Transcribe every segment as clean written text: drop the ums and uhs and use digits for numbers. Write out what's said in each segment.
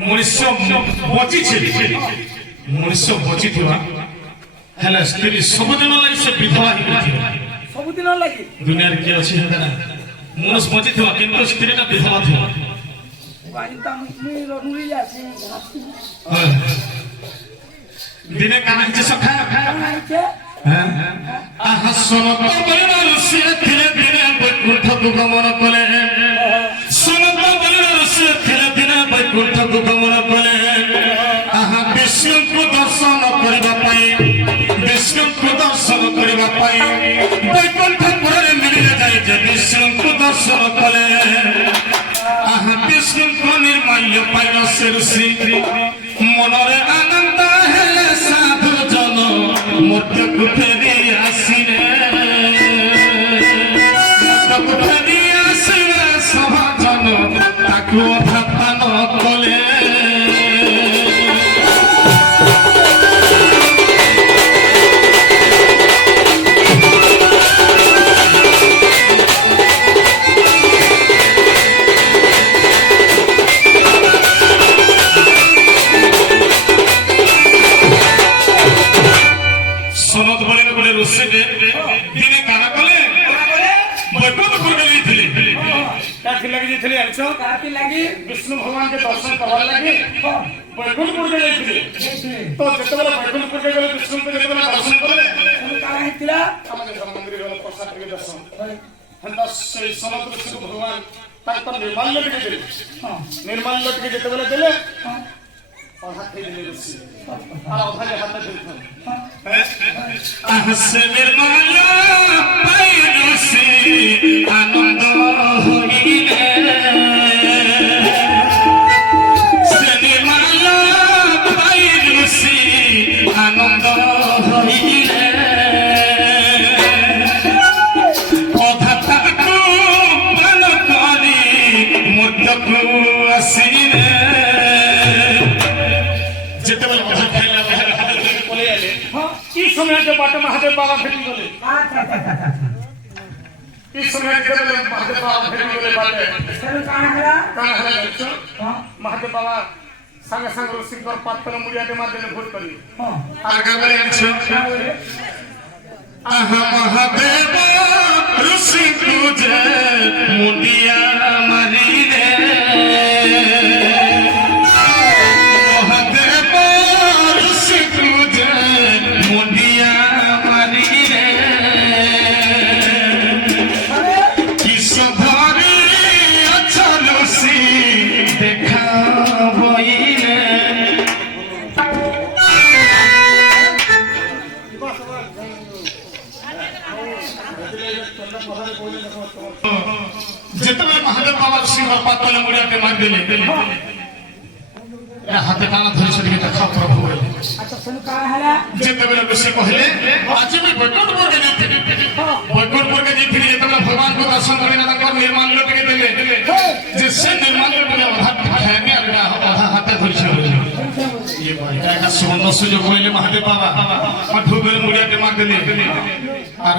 ମଣିଷ ବଞ୍ଚିଛି ମଣିଷ ବଞ୍ଚିଥିବା ହେଲେ ସ୍ତ୍ରୀ ସବୁଦିନ ଲାଗି ସେ ବିଧବା ହେଇଥିବ ସବୁଦିନ ଲାଗି ଦୁନିଆରେ କିଏ ଅଛି ମଣିଷ ବଞ୍ଚିଥିବା କିନ୍ତୁ ସ୍ତ୍ରୀଟା ବିଧବା ଥିବ ଦିନେ କାଣା ହେଇଛି ସଖା ଆହା ସନତ ବଳିର ସିଏ ଥିଲେ ଦିନେ ବୈକୁଣ୍ଠକୁ ଗମନ କଲେ ସନତ ବଳିର ସିଏ ଥିଲେ ଦିନେ ବୈକୁଣ୍ଠକୁ ଗମନ କଲେ ଆହା ବିଷ୍ଣୁଙ୍କୁ ଦର୍ଶନ କରିବା ପାଇଁ ବୈକୁଣ୍ଠପୁରରେ ମିଳିଲେ ଯାଇ ଯେ ବିଷ୍ଣୁଙ୍କୁ ଦର୍ଶନ କଲେ ଆହା ବିଷ୍ଣୁଙ୍କ ନିର୍ମାଲ୍ୟ ପାଇଲ ସେ ଋଷି ମନରେ ଆନନ୍ଦ ହେଲେ ସାଧୁ ଜନ ମୃତ୍ୟୁକୁ ଫେରି ଆସିଲେ ସହଜନ ତାକୁ ଅଧାପାନ କଲେ ଦିନେ କାଣା କଲେ ବୈକୁଣ୍ଠପୁର ଲାଗି ବିଷ୍ଣୁ ଭଗବାନଙ୍କୁ ଦର୍ଶନ କରିବା ଲାଗି ବୈକୁଣ୍ଠପୁର ଯାଇଥିଲେ ତ ଯେତେବେଳେ ବୈକୁଣ୍ଠପୁର ଗଲେ ବିଷ୍ଣୁଙ୍କୁ ଯେତେବେଳେ ଦର୍ଶନ କଲେ କାଣା ହେଇଥିଲା ଆମର ମନ୍ଦିର ଗଲେ ପ୍ରସାଦ ଟିକେ ଦର୍ଶନ ହେନ୍ତା ସେଇ ସନତ ଋଷିକୁ ଭଗବାନ ତାଙ୍କ ନିର୍ମାଲ୍ୟ ଟିକେ ଦେଲେ ନିର୍ମାଲ୍ୟ ଟିକେ ଯେତେବେଳେ ଦେଲେ ଅଧା ଖାଇଦେଲେ ଋଷି ଆଉ ଅଧା ହାତ ଧରିଥିଲେ ସେ ନିର୍ମାଲ୍ୟ ପାଇ ଋଷି ଆନନ୍ଦ ହୋଇଲେ ସେ ନିର୍ମାଲ୍ୟ ପାଇ ଋଷି ଆନନ୍ଦ ହୋଇଲେ ଅଧା ତାକୁ ପାନ କରି ମୃତ୍ୟୁକୁ ଆସିଲେ ଯେତେବେଳେ ଅଧା ଖାଇଲା ପଳେଇ ଆଇଲେ কি সময় বাটে মহাদেব বাবা ফেটি গলে কি সময় যেতেবেলে মহাদেব বাবা ফেটি গলে বাটে কানা হলা মহাদেব বাবা সাঙ্গে সাঙ্গে ঋষিকর পাত্র মুড়িয়াতে মারদেলে ভোট করি আর গালে আহা মহাদেব ঋষি পূজে মুড়িয়া মারিলে যেতেবেলে মহাদেব বাবা সিংহ পাতলে মুড়িয়াকে মার দিলে হাতে টানা ধরে সেদিকে দেখা প্রভু যেতেবেলে ঋষি কহিলে আজি আমি বৈকুণ্ঠপুরকে যাইଥିଲି বৈকুণ্ঠপুরকে যাইଥିଲି যেতেবেলে ভগবানଙ୍କୁ দর্শন କରି ତାଙ୍କର ନିର୍ମାଲ୍ୟ ଟିକେ ଦେଲେ ଯେ ସେ ନିର୍ମାଲ୍ୟ ଟିକେ ଅଧା ଖାଇନି আর ଅଧା ହାତେ ଧରିছে ये भाई का सुंदर सुजोग होइले महादेव बाबा ढुगरे मुड़ियाके मार देले আর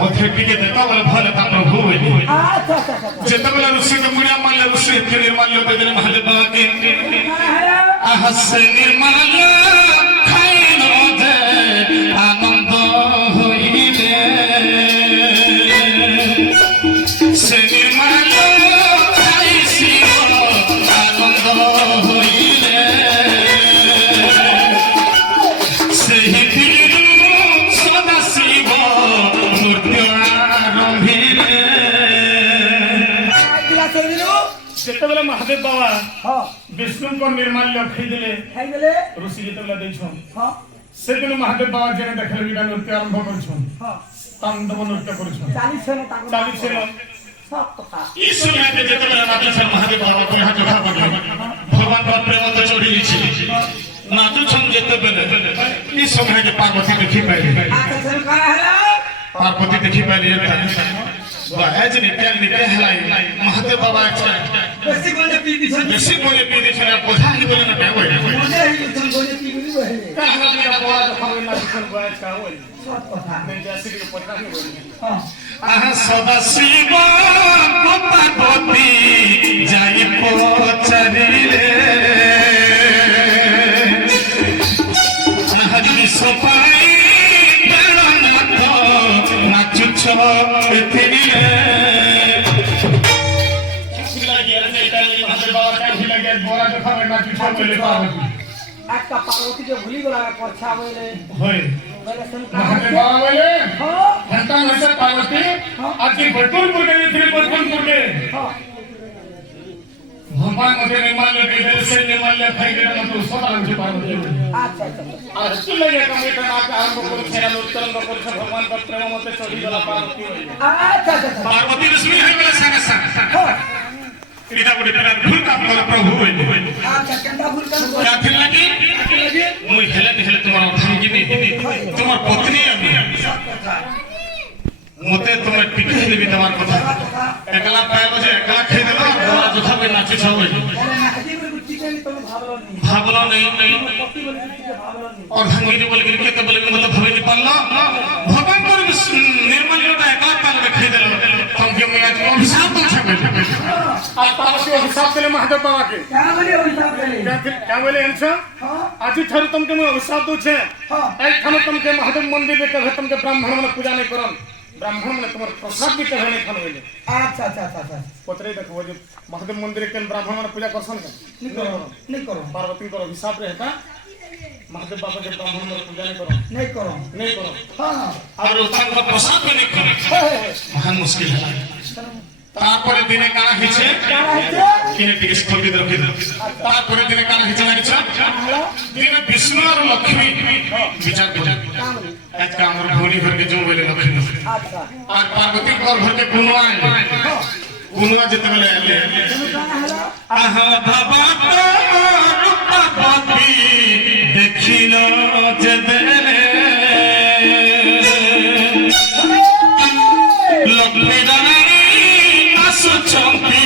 মধ্যে টিকে দেখো বলে ভালো তা প্রভু হইলে যেতেবেলে ঋষিকে মুড়িয়া মারলে ঋষি এতে নির্মাল্য দেলে মহাদেব বাবাকে আহা সে নির্মাল্য খাইল যে আনন্দ হইলে সে নির্মাল্য খাইছি আনন্দ হইলে সেই যেতেবেলে মহাদেব বাবা বিষ্ণুଙ୍କ ନିର୍ମାଲ୍ୟ ଖାଇଦେଲେ ଋଷି ଯେତେବେଳେ ଦେଇଛନ୍ ସେଦିନ ମହାଦେବ ବାବା ଯେନେ ଦେଖିଲେ ଏଇଟା ନୃତ୍ୟ ଆରମ୍ଭ କରୁଛନ୍ ତାଣ୍ଡବ ନୃତ୍ୟ କରୁଛନ୍ ଚାଲିଛନ୍ ଇ ସମୟରେ ଯେତେବେଳେ ନାଚୁଛନ୍ ମହାଦେବ ବାବା ଦେହ ଯୋଗା କଲେ ଭଗବାନଙ୍କ ପ୍ରେମ ତ ଚଢିଛି ନାଚୁଛନ୍ ଯେତେବେଳେ ଇ ସମୟରେ ପାର୍ବତୀ ଦେଖି ପାଇଲେ पार्वती देखी पाइली बाहेज नित्य नित्य हलाई महादेव बाबा बेसी कोने पी दिछन बोझा ही बोले न काय होय बोझा ही दिछन कोने पी बोली होय का हमरा बोला तो हम ना दिछन बोझ का होय सब कथा मैं जैसे के पता नहीं होय आहा सदा शिव को पार्वती जाई पोचरी এথিরিলে বড় কথা নাচি চলে পারবি একটা পার্বতীকে ভুলি গলা পরছা বলে হয় মহাদেব বাবা বলে ঘন্টা নইছে পার্বতী আজকে বৈকুণ্ঠপুর কে দিলে বৈকুণ্ঠপুর কে ভগবান মধ্যে নির্মাল্য দিলে সে নির্মাল্য খাই গেলে মতো সদা উঠে পার্বতী আচ্ছা আচ্ছা আর কি লাগে কমিটা নাচ আরম্ভ করেছে আর উত্তরঙ্গ করেছে ভগবান পর প্রেম মতে চলি গলা পার্বতী আচ্ছা আচ্ছা পার্বতী রশ্মি হয়ে গেলে সাঙ্গে সাঙ্গে এটা বলে তার ভুল কাম করে প্রভু হইলো আচ্ছা কেনটা ভুল কাম কাথির লাগি মুই হেলে তোমার অর্ধাঙ্গিনী তোমার পত্নী আমি মতে তোমার টিকে দেবি তোমার কথা একলা পাইব যে একলা খেয়ে দিল বড় যথাবে নাচি সবাই ভাবলো নেই অর্ধাঙ্গিনী বলে কে তো বলে মতো ভাবে পারলো ভগবান করে নির্মাল্যটা একলা পারবে খেয়ে দিল তোমাকে আমি আজ অভিশাপ দৌছাবে আর পার্বতী অভিশাপ দিলে মহাদেব বাবাকে क्या बोले इनसे आज ठार तुमके मैं अभिशाप दूचे आई थाने तुमके महादेव मंदिर में कहे तुमके ब्राह्मण मन पूजा नहीं करन ब्राह्मण मन तुम्हार प्रसाद भी कहे नहीं खाने बोले अच्छा अच्छा अच्छा अच्छा पत्रे देखो वो जो महादेव मंदिर के ब्राह्मण मन पूजा करसन का नहीं करो पार्वती को अभिशाप रहता महादेव बाबा के ब्राह्मण मन पूजा नहीं करो हां और उसका प्रसाद भी नहीं करो महान मुश्किल है তারপরে দিনে কানা হিছে কিনে টিকে স্থগিত রাখি তারপরে দিনে কানা হিছে জানিছ দিনে বিষ্ণু আর লক্ষ্মী বিচার করে আজকে আমার ভৌনি ঘরকে জো বলে লক্ষ্মী আচ্ছা আর পার্বতী ঘরকে কুনুয়া যেতে বলে আহা বাবা রূপবতী দেখিল যে দেলে লক্ষ্মী রানী চম্পি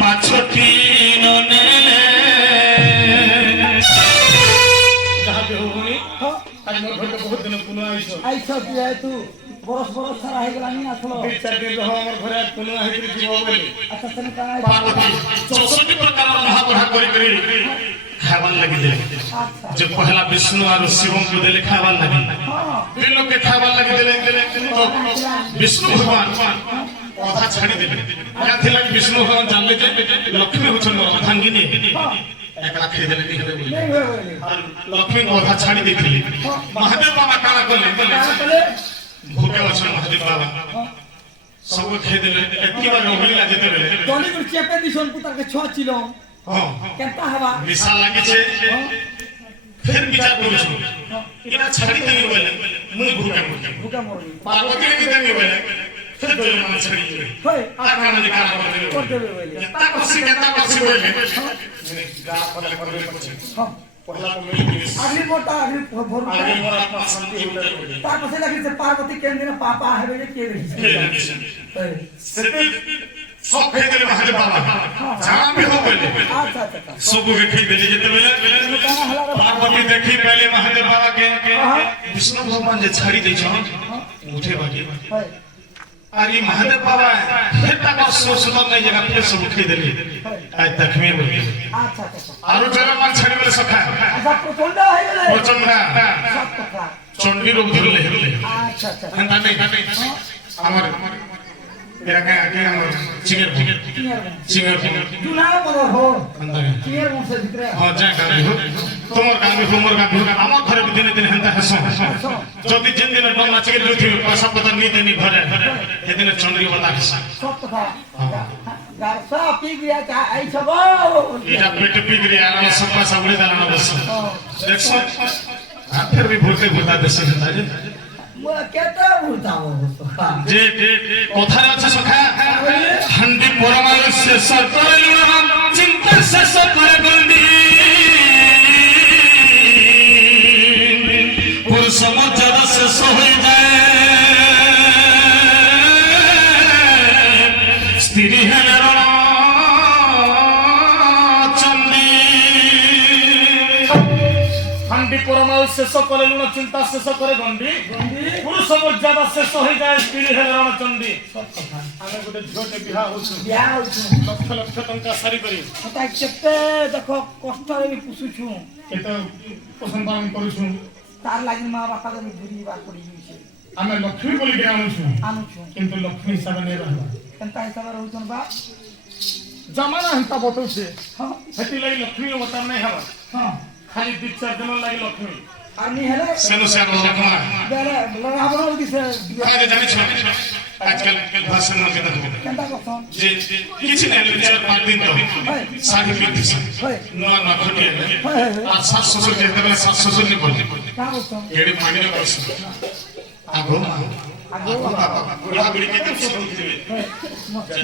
পাছটি ননেলে যাবে হোনি আজ মোর ঘরকে বহুত দিন পুনো আইছো তু বরস বরস সারা হয়ে গেলানি আসলো বিচার দিন রহ আমার ঘরে পুনো আইছি জীব বলি আচ্ছা তুমি কানাই পার্বতী 64 প্রকার মহাগ্রহ করে করে খাবার লাগি দিলে যে পহলা বিষ্ণু আর শিবম को দিলে খাবার লাগি তিন লোককে খাবার লাগি দিলে তো বিষ্ণু ভগবান অধা ছাড়ি দেবে ইয়াথিলা বিষ্ণু ভগবান জানলে যে লক্ষ্মী হচ্ছেন অর্ধাঙ্গিনী একলা খেয়ে দেলে নি হবে বলে আর লক্ষ্মী অধা ছাড়ি দিয়েছিলি মহাদেব বাবা কালা করলে ভুকে আছেন মহাদেব বাবা সব খেয়ে দেলে একবারে ওগলিলা যেতে বেলে তলি করে চেপে দিছন পুতারকে ছ ছিল হ্যাঁ কেনটা হবা বিশাল লাগিছে ফের বিচার করেছো এরা ছাড়ি দেই বলে মুই ভুকে মরি পার্বতী কে দেই বলে फिर दो मान छड़ी होय आका ने निकाल कर देबे बोले ता कसी बोले गा पले हां पहला तो मेरी अगली मोटा अगली भोर आगे मोर आत्मा शांति हो गई ता कसे लगी से पार्वती के दिन पापा है ये के रही सिर्फ सब खेल देले महादेव बाबा जहां भी हो बोले अच्छा अच्छा सब के खेल देले जेते बेले पार्वती देखी पहले महादेव बाबा के विष्णु भगवान जे छाड़ी दै छ उठे बाकी अरे महादेव बाबा फिर तक सुंदर नहीं जगह फिर सब उठी देली आज तक में बोली अच्छा अच्छा आरो जरा मान छाड़ी बोले सखा अच्छा प्रचंड है गेले प्रचंड सब कथा चंडी रूप धरले अच्छा अच्छा हंता नहीं हमर मेरा का आगे हमर चिंगर चुनाव पर हो अंदर चिंगर मुंह से भीतर हां जा कर हो তোমার গান হোমর গান আমার ঘরে দিনে দিনে হন্তা হাসো যদি জিন দিনে ডন নাচে লুথি পাশা পতা নিতে নি ঘরে সেদিনে চন্দ্রী বলা হাসা सब कथा गारसा पी गया का आई छबो এটা পেট পিগরি আর সব পাশা উড়ে দাঁড়ানো বস দেখছো আর फिर भी भूलते भूलता देश हंता जे मैं केता उठाओ যে কথায় আছে সখা হান্ডি পরমাল শেষ করে লুড়াম চিন্তা শেষ করে বন্দি পুরুষ মর্যাদা শেষ হয়ে যায় স্ত্রী হেলের চন্ডী হান্ডি পরমাল শেষ করে লুণ চিন্তা শেষ করে গন্ডি পুরুষ মর্যাদা শেষ হয়ে যায় স্ত্রী হেলের চন্ডী আমি গোটে ঝিওটে বিহা হউছু লক্ষ লক্ষ টঙ্কা সারি করি সেটা কেতে দেখো কষ্টরে বি পুষুছু কেতে পোষণ পালন করুছু তার লাগি মা বাপা কে বুঝিবা পড়ি গইছে ଆମେ ଲକ୍ଷ୍ମୀ ବୋଲିକି ଆଣୁଛୁ ଆଣୁଛୁ କିନ୍ତୁ ଲକ୍ଷ୍ମୀ ହିସାବରେ ନେଇ ରହିବା କେନ୍ତା ହିସାବରେ ରହୁଛନ୍ ବା ଜମାନା ହିସାବ ବତଉଛେ ହଁ ସେଥିଲାଗି ଲକ୍ଷ୍ମୀ ଅବତାର ନାଇଁ ହେବା ହଁ ଖାଲି 2-4 ଦିନ ଲାଗି ଲକ୍ଷ୍ମୀ আর নি হেলে ସେନୁ ସେ ଲକ୍ଷ୍ମା বেলে রাবণ দিছে କାହିଁକି ଜାଣିଛ ଆଜକାଲ ଭାଷଣ मध्ये ଦେଖୁଛ কেনতা করছন ଯେ କିଛି ନାହିଁ 4-5 ଦିନ ତ ଶାଢ଼ୀ ପିନ୍ଧିছে হয় ନୂଆ ନୂଆ ଖଟିଆ হয় আর ଶାଶୁ ଶ୍ୱଶୁର ଯେତେବେଳେ ଶାଶୁ ଶ୍ୱଶୁର ନି ବୋଲେ কা করছন ଏଡି ମାନିରେ ବସି ଆଗୋ আগো ବୁଢା ବୁଢୀ କେତେ ଶୁଣୁଥିବେ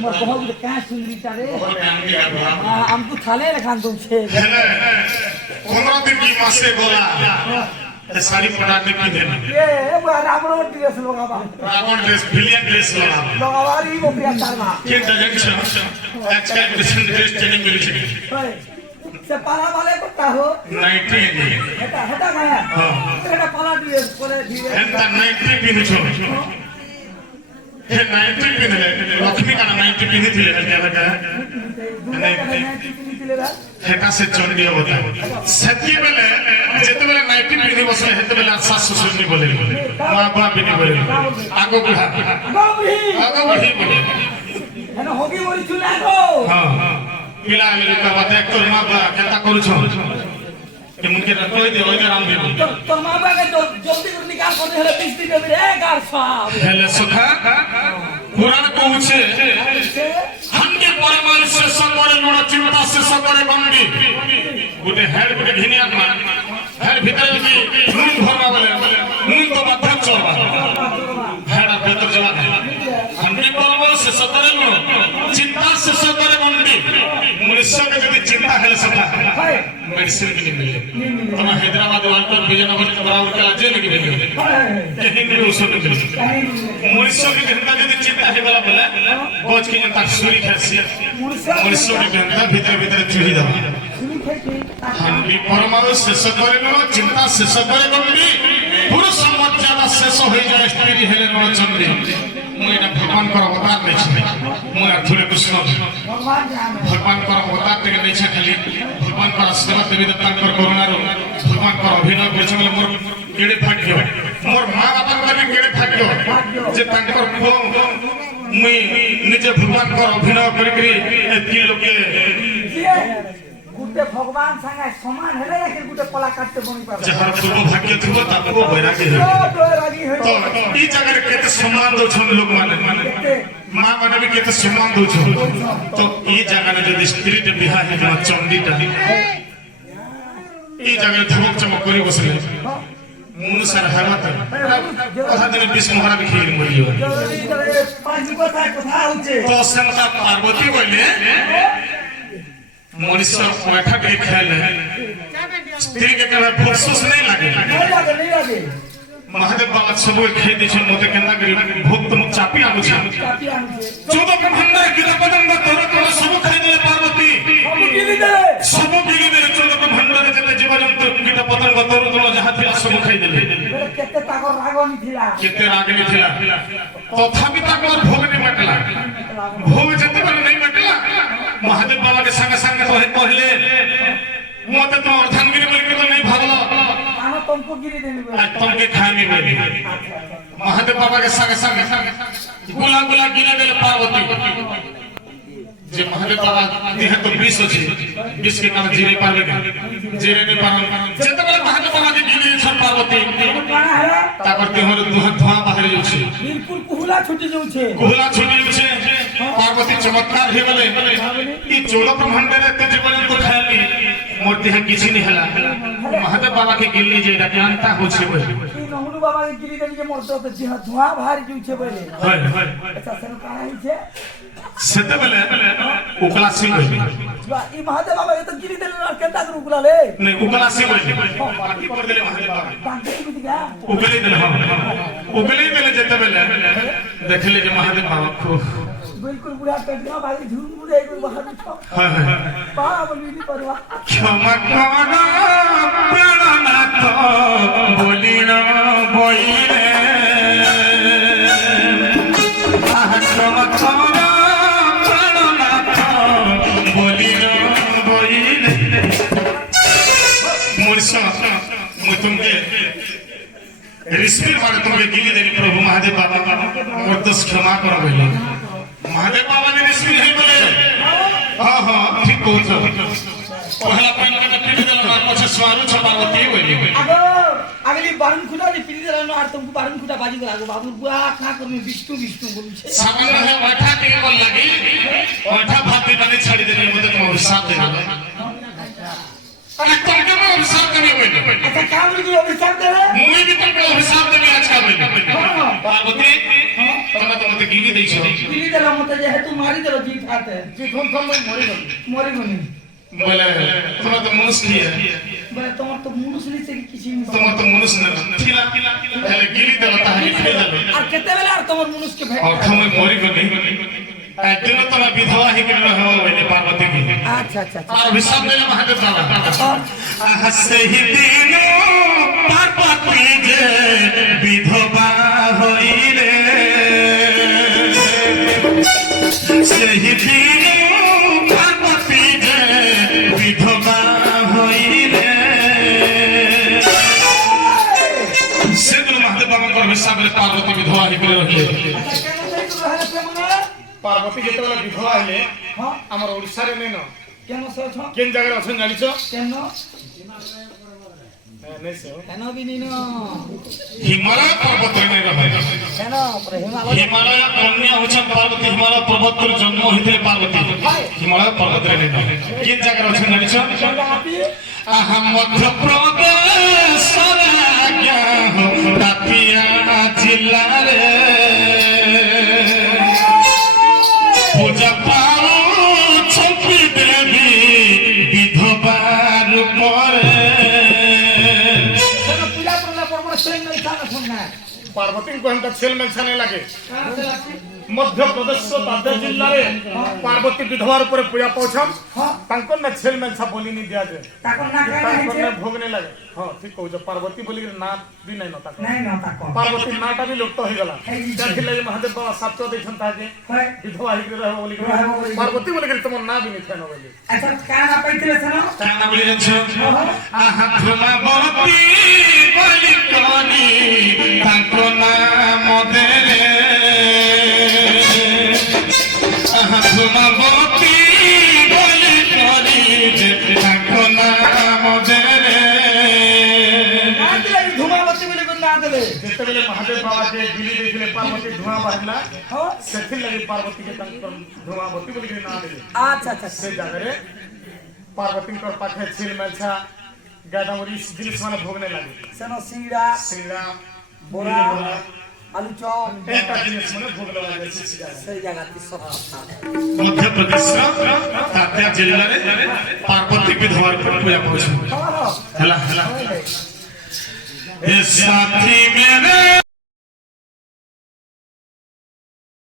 মোর বহুত কা সুন্দরিটা রে বলে আমি ଆଗୋ আমকু থালে রাখান দউছে ହେଲେ 15 ଦିନ କି ମାସେ ଗଲା ଏ ଶାଢ଼ୀ ପଟା ପିନ୍ଧିଦେଲା এ রাবণ দিয়েছ লগাবা রাবণ ড্রেস ভিলিয়ান ড্রেস লগাবা লগাবার ই বপিয়া চারবা কেনটা জানিছ আজকাল ডিসেন্ট ড্রেস ট্রেনিং মিলছে হয় সে পালা বালে করতা হো নাইটি দিয়ে হেটা হেটা গায়া হ্যাঁ এটা পালা দিয়ে করে দিয়ে এন্তা নাইটি পিন্ধিছ হে নাইটি পিন্ধিলে লক্ষ্মী কানা নাইটি পিন্ধিଥିଲେ ଜାଗା হেটা সে চন্ডী অবতার সেতিবেলে যেতেবেলে নাইটি পিন্ধি বসলে হেতেবেলে আর শাশু শ্বশুর বলে মা বাবা বিনি বলে আগো বুঢ়া গৌরী আগো বুঢ়ী বলে হেন হগি মরি চুলা গো হ্যাঁ পিলা মিলি কবা দেখ তোর মা বাবা কেতা করছ এমনকি কই দে ওই রাম দেব তোর মা বাবাকে জলদি করে নিকাল করে হেলে 20 দিন দেবে রে গার সাব হেলে সুখা পুরাণ কହୁছে হন্ডে পরমাল সে সকরে লড় চিন্তা সে সকরে গন্ডি গুটে হেড গুটে ঘিনিয়া মা হেড ভিতরে কি নুন ভরবা বলে নুন তো বাধ্য চলবা হেড ভিতর যাওয়া হন্ডে পরমাল সে সকরে লড় চিন্তা সে সকরে গন্ডি মনুষ্যকে যদি চিন্তা হেলে সকা হয় मेडिसिन के लिए मिले तो हैदराबाद वाटर विजयनगर बराबर के राज्य लगी मिले कहीं भी उसको मिले मनुष्य की जनता यदि चिंता है वाला बोला बोझ की जनता सूरी खासी मनुष्य की जनता भीतर भीतर चुही दबा हम भी परमाणु शेष करे न चिंता शेष करे गंडी पुरुष समाज ज्यादा शेष हो जाए स्त्री हेले न चंद्री मैं ना भगवान कर अवतार नहीं छी मैं अधूरे कृष्ण भगवान जाने भगवान कर अवतार टे नहीं छी खाली भगवान कर सेवा देवी देवता कर करुणा रो भगवान कर अभिनय बेच में मोर केड़े भाग्य मोर मां बाप कर केड़े भाग्य जे तांकर को मुई निजे भगवान कर अभिनय कर करी एती लोके ये गुटे भगवान संगे समान हेले कि गुटे कला काटते बनी पाबे जहर पूर्व भाग्य थिबो ताको बैरागी तो हो तो रागी हो तो ई जगह केते सम्मान दो छन लोग माने मां माने भी केते सम्मान दो छन तो ई जगह जदि स्त्री टे बिहा हे ना चंडीटा ई जगह धमक चमक करी बसले मुन सर हेमत कथा दिन विष्णु महाराज खीर मरियो पांच কথা হচ্ছে तो समता पार्वती बोले मनुष्य बैठा के खेले स्त्री के केवल फुसफुस नहीं लागे नहीं लगे महादेव बाबा सब खेई दी छन मते केना करी भूत तुम चापी आगु छ काटी आनছে 14 ब्रह्मांड की पदम तोर तोर सब खाई दे पार्वती सब गिली दे सब गिली दे 14 ब्रह्मांड रे जते जीव जंतु कीट पतंग तोर तोर जहा थी सब खाई दे केते ताकर रागनी थिला केते रागनी थिला तथापि ताकर भोग नहीं मटला भोग जते बल नहीं मटला महादेव बाबा के संग संग तो कहले मते तो अर्धांगिरी बोल के तो नहीं भागलो आनो तुमको गिरी देनी आज तुमके खानी बोली महादेव बाबा के संग संग गुला गुला गिरा देले पार्वती जे महादेव बाबा देह तो 20 अछि 20 के कारण जीरे पावे जीरे नहीं पावे जते बले महादेव बाबा के गिरी सब पार्वती काना है ताकर देहर धुआं बाहर जाउछि बिल्कुल कुहला छुटी जाउछे कुहला छुटी जाउछि पार्वती चमत्कार हे बोले ई 14 ब्रह्मांड रे ते जीवन को खाली मोर देह किछि नहीं हला महादेव बाबा के गिल्ली जे जानता होछि बोले ई नहुनु बाबा के गिरी देनी के मोर तो देह धुआं बाहर जाउछे बोले हाय हाय अच्छा सर काना हिचे सेते बेले उकला सिंह बोले ई महादेव बाबा के तो गिरी देले ना केता कर उगला ले नहीं उकला सिंह बोले बाकी कर देले महादेव बाबा बांके की दिया उगले देले हां उगले देले जेते बेले देखले जे महादेव बाबा को बिल्कुल बुढ़ा टटिया भाई झूम मुड़े एक बाहर उठो हाय हाय बाप लीली परवा क्षमा करो प्राणनाथ बोली न बोइले क्षमा करो प्राणनाथ बोली न बोइले मनुष्य मैं तुमके रिस्पीर मारे तुमके गिली देनी प्रभु महादेव बाबा मोर दोष क्षमा कर बोले महादेव बाबा ने निश्चित नहीं बोले हाँ हाँ ठीक कहो पहला पहला के पीठ देला मार पछे स्वारू छ पार्वती बोली अगो अगली बारून खुटा जे पिली देला और तुमको बारून खुटा बाजी लागो बाबू बुआ खा करनी विष्णु विष्णु बोलछे सामने है बैठा के बोल लगी बैठा भाती बने छाड़ी देने मुझे तुम हिसाब देना अरे तुम के मैं हिसाब देने बोले अच्छा काम की अभिशाप दे मुझे भी तुमको हिसाब देने आज का बोले पार्वती तुम तो गिनी दै छो पिली देला मत जे है तू मारी देलो जी खाते जी थम मरी गनी बोले तुम तो मनुष्य है बोले তোমার তো মনুষ্য নিছে কিছু तुम तो मनुष्य ना थिला पहले गिनी देला ता है खेले देला আর কেতে বেলা আর তোমার মনুষ্যকে ভেট और तुम मरी गनी दिन तो विधवा ही कर रहे हो बोले पार्वती की अच्छा अच्छा और हिसाब देला महादेव बाबा हसे ही दिनो पार्वती जे विधवा होई रे सही दिनो पार्वती जे विधवा होई रे सिद्धू महादेव बाबा को हिसाब ले पार्वती विधवा ही कर रही अच्छा কেন সেই তো রহে প্রেমনা पार्वती जेतेबेले विधवा हेले हां हमर ओडिसा रे नेनो কেন সছ केन जगह अछन जानिछो কেন नै से কেন বিনিনো हिमालय पर्वत रे नहीं रहे কেন হিমালয় हिमालय कन्या होछन पार्वती हिमालय पर्वत पर जन्म होइते पार्वती हिमालय पर्वत रे नहीं रहे किन जगह अछन जानिछो আপি अहम मध्य प्रदेश राजा हो तापिया जिला रे पूजा पाओ छपी देवी विधवा रूप रे কেন পূজা করলে পরম সেই নাই জানা শুন না पार्वती को हम तक छेल में छाने लगे কাছে লাগছে मध्य प्रदेश दादर जिल्ला रे पार्वती विधवा ऊपर पूजा पहुंचम हां तांको न छेल में छा बोली नहीं दिया जे তাকো না খাই तांको নাই न भोगने लगे हां ठीक कहू जे पार्वती बोली के ना भी नहीं न ताको নাই না তাকো पार्वती नाटा भी लुप्त हो गला जाखि लगे महादेव बाबा सातो देखन ताके হয় विधवा ही रहे बोली के रहे बोली के। पार्वती बोली के तुम ना भी नहीं थे न बोली আচ্ছা কানা পাইছিলে শোনো ताना बोली जंछो आहा धुमा बहती बोली कोनी ताको नाम दे रे आहा धुमा बहती बोली कोनी ताको नाम दे रे না দিলে ধুমাবতী বলে কোন না দিলে जेतेबेले महादेव बाबा के गिली देखले पार्वती धुआं बाहरला हो सेथि लगी पार्वती के तंत्र धुआंवती बोली के ना देले আচ্ছা আচ্ছা से जगह रे पार्वती को पाखे छिल मेछा गादामरी जिनिस माने भोगने लगे শোনো সিংড়া श्रीरा बोरा आलू चॉप एटा जिनिस माने भोगले लगे से जगह সেই জায়গাতে সব मध्य प्रदेश तात्या जिला रे पार्वती विधवा पर पूजा पहुंच হ্যাঁ हला हला ए साथी मेरे